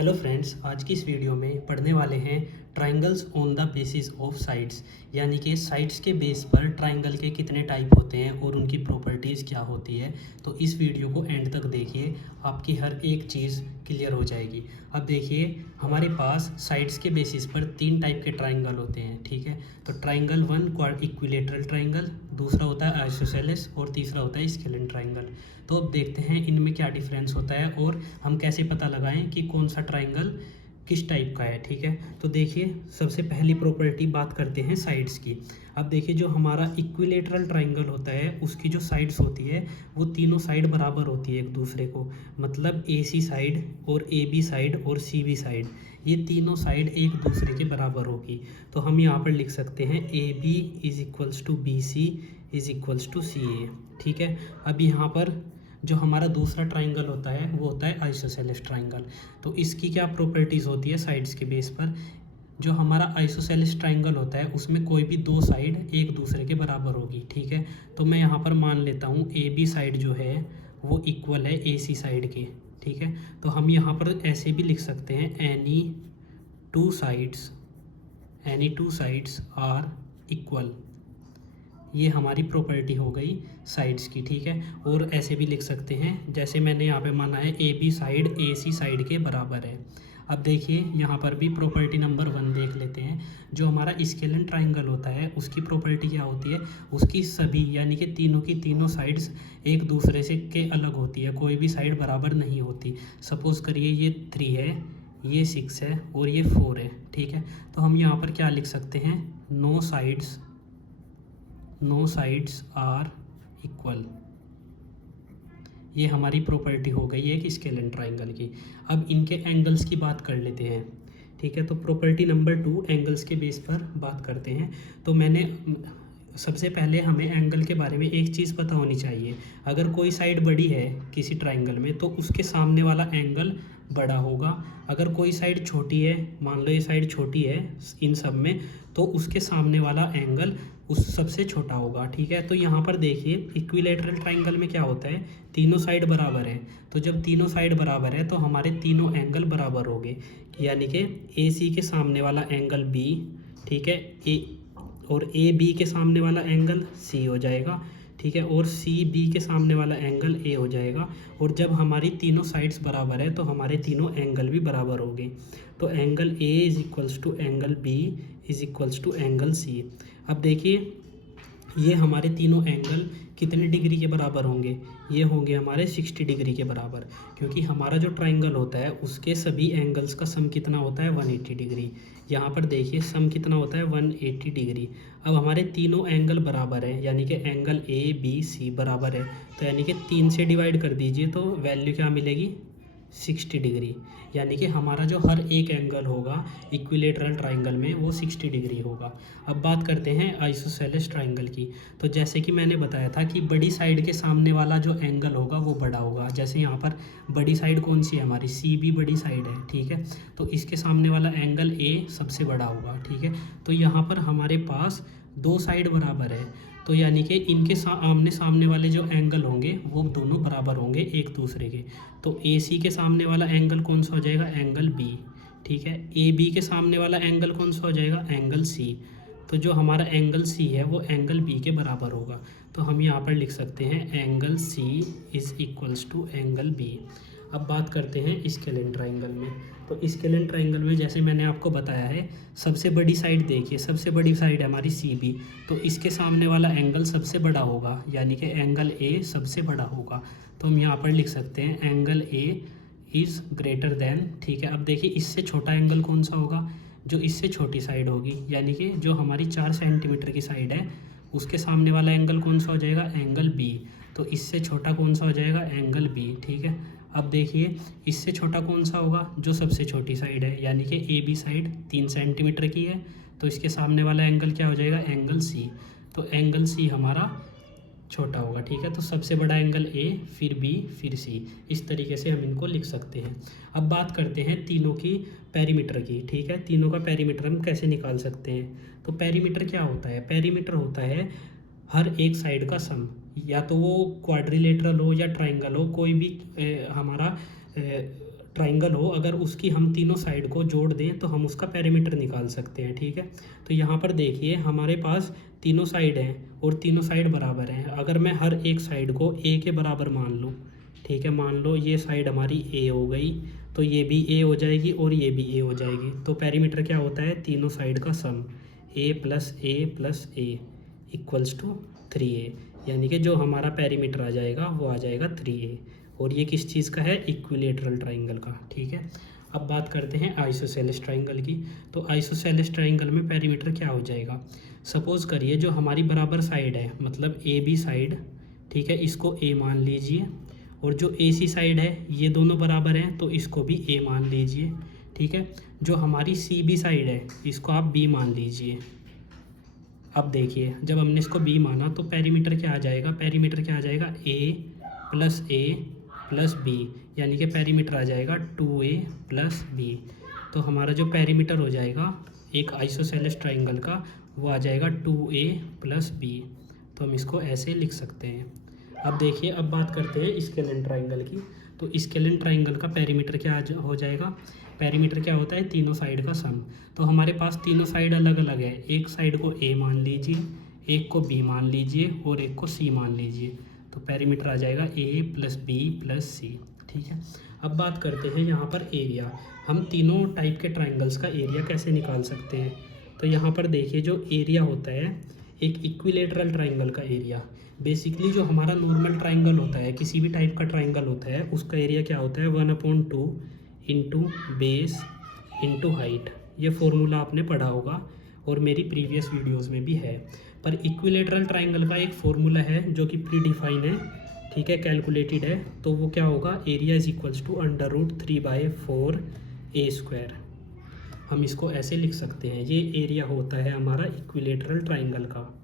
Hello friends, आज की इस वीडियो में पढ़ने वाले हैं triangles on the basis of sides, यानी कि साइड्स के बेस पर ट्राइंगल के कितने टाइप होते हैं और उनकी प्रॉपर्टीज़ क्या होती है। तो इस वीडियो को एंड तक देखिए, आपकी हर एक चीज़ क्लियर हो जाएगी। अब देखिए, हमारे पास साइड्स के बेसिस पर तीन टाइप के ट्राइंगल होते हैं, ठीक है। तो triangle one quad equilateral triangle, दूसरा होता है आइसोसेलेस और तीसरा होता है स्केलेन ट्राइंगल। तो अब देखते हैं इनमें क्या डिफरेंस होता है और हम कैसे पता लगाएं कि कौन सा ट्राइंगल किस टाइप का है, ठीक है। तो देखिए, सबसे पहली प्रॉपर्टी बात करते हैं साइड्स की। अब देखिए, जो हमारा इक्विलेटरल ट्राइंगल होता है उसकी जो साइड्स होती है वो तीनों साइड बराबर होती है एक दूसरे को, मतलब ए सी साइड और ए बी साइड और सी बी साइड, ये तीनों साइड एक दूसरे के बराबर होगी। तो हम यहाँ पर लिख सकते हैं A B is equals to B C is equals to C A, ठीक है। अब यहाँ पर जो हमारा दूसरा ट्राइंगल होता है वो होता है आइसोसेलेस ट्राइंगल। तो इसकी क्या प्रॉपर्टीज़ होती है साइड्स के बेस पर। जो हमारा आइसोसेलेस ट्राइंगल होता है उसमें कोई भी दो साइड एक दूसरे के बराबर होगी, ठीक है। तो मैं यहाँ पर मान लेता हूँ ए बी साइड जो है वो इक्वल है ए सी साइड के, ठीक है। तो हम यहाँ पर ऐसे भी लिख सकते हैं any two sides are equal. ये हमारी प्रॉपर्टी हो गई साइड्स की, ठीक है। और ऐसे भी लिख सकते हैं, जैसे मैंने यहाँ पे माना है A B side A C side के बराबर है। अब देखिए, यहाँ पर भी प्रॉपर्टी नंबर 1 देख लेते हैं। जो हमारा स्केलेन ट्राइंगल होता है उसकी प्रॉपर्टी क्या होती है, उसकी सभी यानी कि तीनों की तीनों साइड्स एक दूसरे से के अलग होती है, कोई भी साइड बराबर नहीं होती। सपोज़ करिए ये 3 है, ये 6 है और ये 4 है, ठीक है। तो हम यहाँ पर क्या लिख सकते हैं, नो साइड्स आर इक्वल। ये हमारी प्रॉपर्टी हो गई एक स्केलेन ट्राइंगल की। अब इनके एंगल्स की बात कर लेते हैं, ठीक है। तो प्रॉपर्टी नंबर 2 एंगल्स के बेस पर बात करते हैं। तो मैंने सबसे पहले हमें एंगल के बारे में एक चीज़ पता होनी चाहिए। अगर कोई साइड बड़ी है किसी ट्राइंगल में तो उसके सामने वाला एंगल बड़ा होगा। अगर कोई साइड छोटी है, मान लो ये साइड छोटी है इन सब में, तो उसके सामने वाला एंगल उस सबसे छोटा होगा, ठीक है। तो यहाँ पर देखिए, इक्विलेटरल ट्राइंगल में क्या होता है, तीनों साइड बराबर है। तो जब तीनों साइड बराबर है तो हमारे तीनों एंगल बराबर होंगे, यानी कि ए सी के सामने वाला एंगल बी, ठीक है, और ए बी के सामने वाला एंगल सी हो जाएगा, ठीक है, और सी बी के सामने वाला एंगल ए हो जाएगा। और जब हमारी तीनों साइड्स बराबर है तो हमारे तीनों एंगल भी बराबर होंगे। तो angle A is equals to angle B is equals to angle C. अब देखिए, ये हमारे तीनों एंगल कितने डिग्री के बराबर होंगे, ये होंगे हमारे 60 डिग्री के बराबर, क्योंकि हमारा जो ट्राइंगल होता है उसके सभी एंगल्स का सम कितना होता है, 180 डिग्री। यहाँ पर देखिए सम कितना होता है, 180 डिग्री। अब हमारे तीनों एंगल बराबर है, यानी कि एंगल ए बी सी बराबर है, तो यानी कि 3 से डिवाइड कर दीजिए तो वैल्यू क्या मिलेगी, 60 डिग्री। यानी कि हमारा जो हर एक एंगल होगा इक्विलेटरल ट्राइंगल में वो 60 डिग्री होगा। अब बात करते हैं आइसोसेलेस ट्राइंगल की। तो जैसे कि मैंने बताया था कि बड़ी साइड के सामने वाला जो एंगल होगा वो बड़ा होगा। जैसे यहाँ पर बड़ी साइड कौन सी है, हमारी सी बी बड़ी साइड है, ठीक है। तो इसके सामने वाला एंगल ए सबसे बड़ा होगा, ठीक है। तो यहाँ पर हमारे पास दो साइड बराबर है, तो यानी कि इनके आमने सामने वाले जो एंगल होंगे वो दोनों बराबर होंगे एक दूसरे के। तो ए सी के सामने वाला एंगल कौन सा हो जाएगा, एंगल बी, ठीक है। ए बी के सामने वाला एंगल कौन सा हो जाएगा, एंगल सी। तो जो हमारा एंगल सी है वो एंगल बी के बराबर होगा। तो हम यहाँ पर लिख सकते हैं angle C is equals to angle B. अब बात करते हैं स्केलेन ट्राइंगल में। तो स्केलेन ट्राइंगल में जैसे मैंने आपको बताया है, सबसे बड़ी साइड देखिए, सबसे बड़ी साइड है हमारी सी बी, तो इसके सामने वाला एंगल सबसे बड़ा होगा, यानी कि एंगल ए सबसे बड़ा होगा। तो हम यहाँ पर लिख सकते हैं angle A is greater than, ठीक है। अब देखिए, इससे छोटा एंगल कौन सा होगा, जो इससे छोटी साइड होगी, यानी कि जो हमारी 4 सेंटीमीटर की साइड है उसके सामने वाला एंगल कौन सा हो जाएगा, एंगल बी। तो इससे छोटा कौन सा हो जाएगा, एंगल बी, ठीक है। अब देखिए, इससे छोटा कौन सा होगा, जो सबसे छोटी साइड है, यानी कि ए बी साइड 3 सेंटीमीटर की है, तो इसके सामने वाला एंगल क्या हो जाएगा, एंगल सी। तो एंगल सी हमारा छोटा होगा, ठीक है। तो सबसे बड़ा एंगल ए, फिर बी, फिर सी, इस तरीके से हम इनको लिख सकते हैं। अब बात करते हैं तीनों की पेरीमीटर की, ठीक है। तीनों का पेरीमीटर हम कैसे निकाल सकते हैं। तो पेरीमीटर क्या होता है, पेरीमीटर होता है हर एक साइड का सम, या तो वो क्वाड्रिलेटरल हो या ट्राइंगल हो, कोई भी हमारा ट्राइंगल हो, अगर उसकी हम तीनों साइड को जोड़ दें तो हम उसका पेरीमीटर निकाल सकते हैं। ठीक है, तो यहाँ पर देखिए हमारे पास तीनों साइड हैं और तीनों साइड बराबर हैं। अगर मैं हर एक साइड को ए के बराबर मान लूँ, ठीक है, मान लो ये साइड हमारी ए हो गई, तो ये भी ए हो जाएगी और ये भी ए हो जाएगी। तो पेरीमीटर क्या होता है, तीनों साइड का sum, A plus A equals to 3a, यानी कि जो हमारा पेरीमीटर आ जाएगा वो आ जाएगा 3a। और ये किस चीज़ का है, इक्विलेटरल ट्राइंगल का। ठीक है, अब बात करते हैं आइसोसेलेस ट्राइंगल की। तो आइसोसेलेस ट्राइंगल में पेरीमीटर क्या हो जाएगा, सपोज़ करिए जो हमारी बराबर साइड है, मतलब ए बी साइड, ठीक है, इसको ए मान लीजिए, और जो ए सी साइड है ये दोनों बराबर हैं तो इसको भी ए मान लीजिए। ठीक है, जो हमारी सी बी साइड है इसको आप बी मान लीजिए। अब देखिए जब हमने इसको बी माना तो पेरीमीटर क्या आ जाएगा, पेरीमीटर क्या आ जाएगा, ए प्लस बी, यानी कि पेरीमीटर आ जाएगा 2a प्लस बी। तो हमारा जो पेरीमीटर हो जाएगा एक आइसोसेलेस ट्राइंगल का वो आ जाएगा 2a प्लस बी। तो हम इसको ऐसे लिख सकते हैं। अब देखिए, अब बात करते हैं स्केलेन ट्राइंगल की। तो स्केलेन ट्राइंगल का पेरीमीटर क्या हो जाएगा, पेरीमीटर क्या होता है, तीनों साइड का सम। तो हमारे पास तीनों साइड अलग अलग है, एक साइड को ए मान लीजिए, एक को बी मान लीजिए और एक को सी मान लीजिए। तो पेरीमीटर आ जाएगा ए प्लस बी प्लस सी। ठीक है, अब बात करते हैं यहाँ पर एरिया। हम तीनों टाइप के ट्राइंगल्स का एरिया कैसे निकाल सकते हैं। तो यहाँ पर देखिए जो एरिया होता है एक इक्विलेटरल ट्राइंगल का एरिया, बेसिकली जो हमारा नॉर्मल ट्राइंगल होता है, किसी भी टाइप का ट्राइंगल होता है, उसका एरिया क्या होता है, 1/2 इंटू बेस इंटू हाइट। ये फॉर्मूला आपने पढ़ा होगा और मेरी प्रीवियस वीडियोस में भी है। पर इक्विलेटरल ट्राइंगल का एक फॉर्मूला है जो कि प्री डिफाइन है, ठीक है, कैलकुलेटेड है। तो वो क्या होगा, area is equals to √3/4a²। हम इसको ऐसे लिख सकते हैं, ये एरिया होता है हमारा इक्विलेटरल ट्राइंगल का।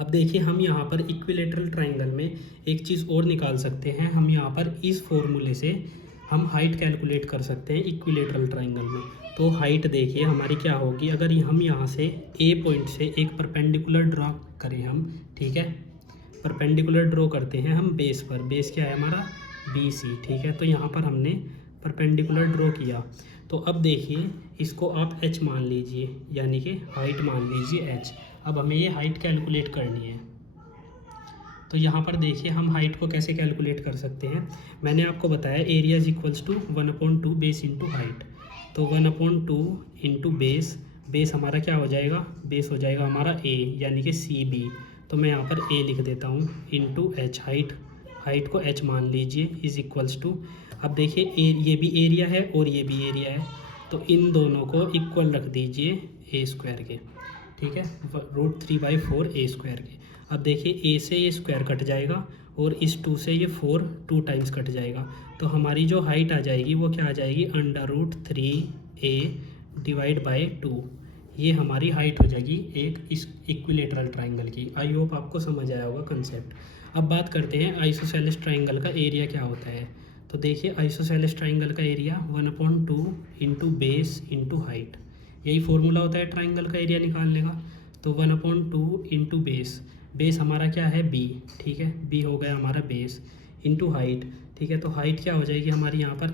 अब देखिए हम यहाँ पर इक्विलेटरल ट्राइंगल में एक चीज़ और निकाल सकते हैं। हम यहाँ पर इस फॉर्मूले से हम हाइट कैलकुलेट कर सकते हैं इक्विलेटरल ट्राइंगल में। तो हाइट देखिए हमारी क्या होगी, अगर हम यहाँ से ए पॉइंट से एक परपेंडिकुलर ड्रॉ करें हम, ठीक है, परपेंडिकुलर ड्रॉ करते हैं हम बेस पर, बेस क्या है हमारा BC। ठीक है, तो यहाँ पर हमने परपेंडिकुलर ड्रॉ किया। तो अब देखिए इसको आप h मान लीजिए, यानी कि हाइट मान लीजिए h। अब हमें ये हाइट कैलकुलेट करनी है। तो यहाँ पर देखिए हम हाइट को कैसे कैलकुलेट कर सकते हैं। मैंने आपको बताया area is equals to 1/2 base into height. तो 1/2 इंटू बेस हमारा क्या हो जाएगा, बेस हो जाएगा हमारा a, यानी कि CB। तो मैं यहाँ पर a लिख देता हूँ, इंटू h, हाइट को h मान लीजिए, इज इक्वल्स टू, अब देखिए ये भी एरिया है और ये भी एरिया है, तो इन दोनों को इक्वल रख दीजिए a² के। ठीक है, √3/4a² के। अब देखिए a से ये स्क्वायर कट जाएगा और इस 2 से ये 4 2 टाइम्स कट जाएगा। तो हमारी जो हाइट आ जाएगी वो क्या आ जाएगी, √3a/2। ये हमारी हाइट हो जाएगी एक इस इक्विलेटरल ट्राइंगल की। आई होप आपको समझ आया होगा कंसेप्ट। अब बात करते हैं आइसोसेलेस ट्राइंगल का एरिया क्या होता है। तो देखिए आइसोसेलेस ट्राइंगल का area 1/2 into base into height, यही फॉर्मूला होता है ट्राइंगल का एरिया निकालने का। तो 1/2 इंटू बेस हमारा क्या है b, ठीक है, b हो गया हमारा बेस, इंटू हाइट। ठीक है, तो हाइट क्या हो जाएगी हमारी यहाँ पर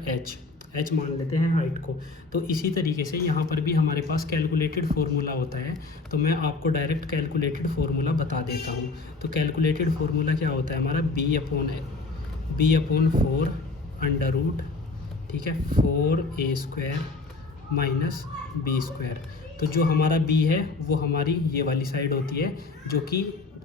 h मान लेते हैं हाइट को। तो इसी तरीके से यहाँ पर भी हमारे पास कैलकुलेटेड फार्मूला होता है। तो मैं आपको डायरेक्ट कैलकुलेटेड फार्मूला बता देता हूँ। तो कैलकुलेटेड फार्मूला क्या होता है हमारा, b/4 अंडर रूट, ठीक है, 4a² माइनस b²। तो जो हमारा b है वो हमारी ये वाली साइड होती है जो कि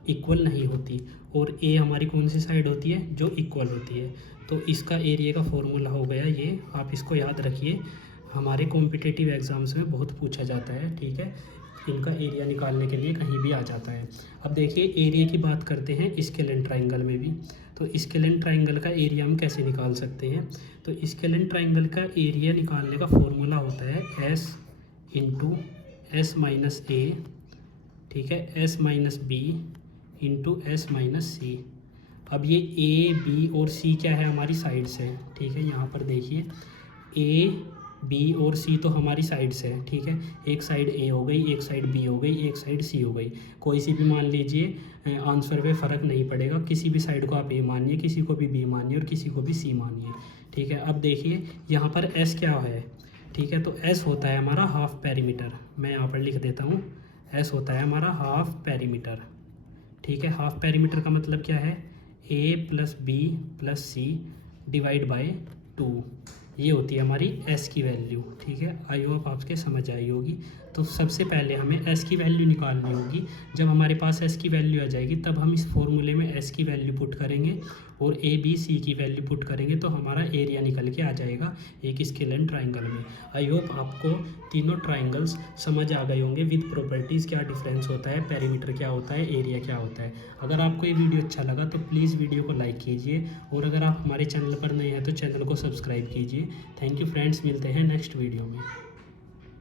इक्वल नहीं होती, और a हमारी कौन सी साइड होती है, जो इक्वल होती है। तो इसका एरिया का फॉर्मूला हो गया ये, आप इसको याद रखिए, हमारे कॉम्पिटिटिव एग्जाम्स में बहुत पूछा जाता है। ठीक है, इनका एरिया निकालने के लिए कहीं भी आ जाता है। अब देखिए एरिया की बात करते हैं स्केलेन ट्राइंगल में भी। तो स्केलेन ट्राइंगल का एरिया हम कैसे निकाल सकते हैं। तो स्केलेन ट्राइंगल का एरिया निकालने का फॉर्मूला होता है S into S minus A, ठीक है, S minus B into S minus C। अब ये A, B और C क्या है, हमारी साइड्स है। ठीक है, यहाँ पर देखिए A बी और सी तो हमारी साइड्स है, ठीक है। एक साइड ए हो गई, एक साइड बी हो गई, एक साइड सी हो गई। कोई सी भी मान लीजिए, आंसर पे फ़र्क नहीं पड़ेगा, किसी भी साइड को आप ए मानिए, किसी को भी बी मानिए और किसी को भी सी मानिए, ठीक है। अब देखिए यहाँ पर एस क्या है, ठीक है। तो एस होता है हमारा हाफ पेरीमीटर, मैं यहाँ पर लिख देता हूँ, एस होता है हमारा हाफ पेरीमीटर, ठीक है। हाफ पेरीमीटर का मतलब क्या है, A plus B plus C divide by 2, ये होती है हमारी एस की वैल्यू, ठीक है। आई होप आपके समझ आई होगी। तो सबसे पहले हमें एस की वैल्यू निकालनी होगी। जब हमारे पास एस की वैल्यू आ जाएगी तब हम इस फॉर्मूले में एस की वैल्यू पुट करेंगे और ए बी सी की वैल्यू पुट करेंगे तो हमारा एरिया निकल के आ जाएगा एक स्केल एंड ट्राइंगल में। आई होप आपको तीनों ट्राइंगल्स समझ आ गए होंगे विद प्रॉपर्टीज़, क्या डिफरेंस होता है, पेरीमीटर क्या होता है, एरिया क्या होता है। अगर आपको ये वीडियो अच्छा लगा तो प्लीज़ वीडियो को लाइक कीजिए और अगर आप हमारे चैनल पर नए हैं तो चैनल को सब्सक्राइब कीजिए। थैंक यू फ्रेंड्स, मिलते हैं नेक्स्ट वीडियो में।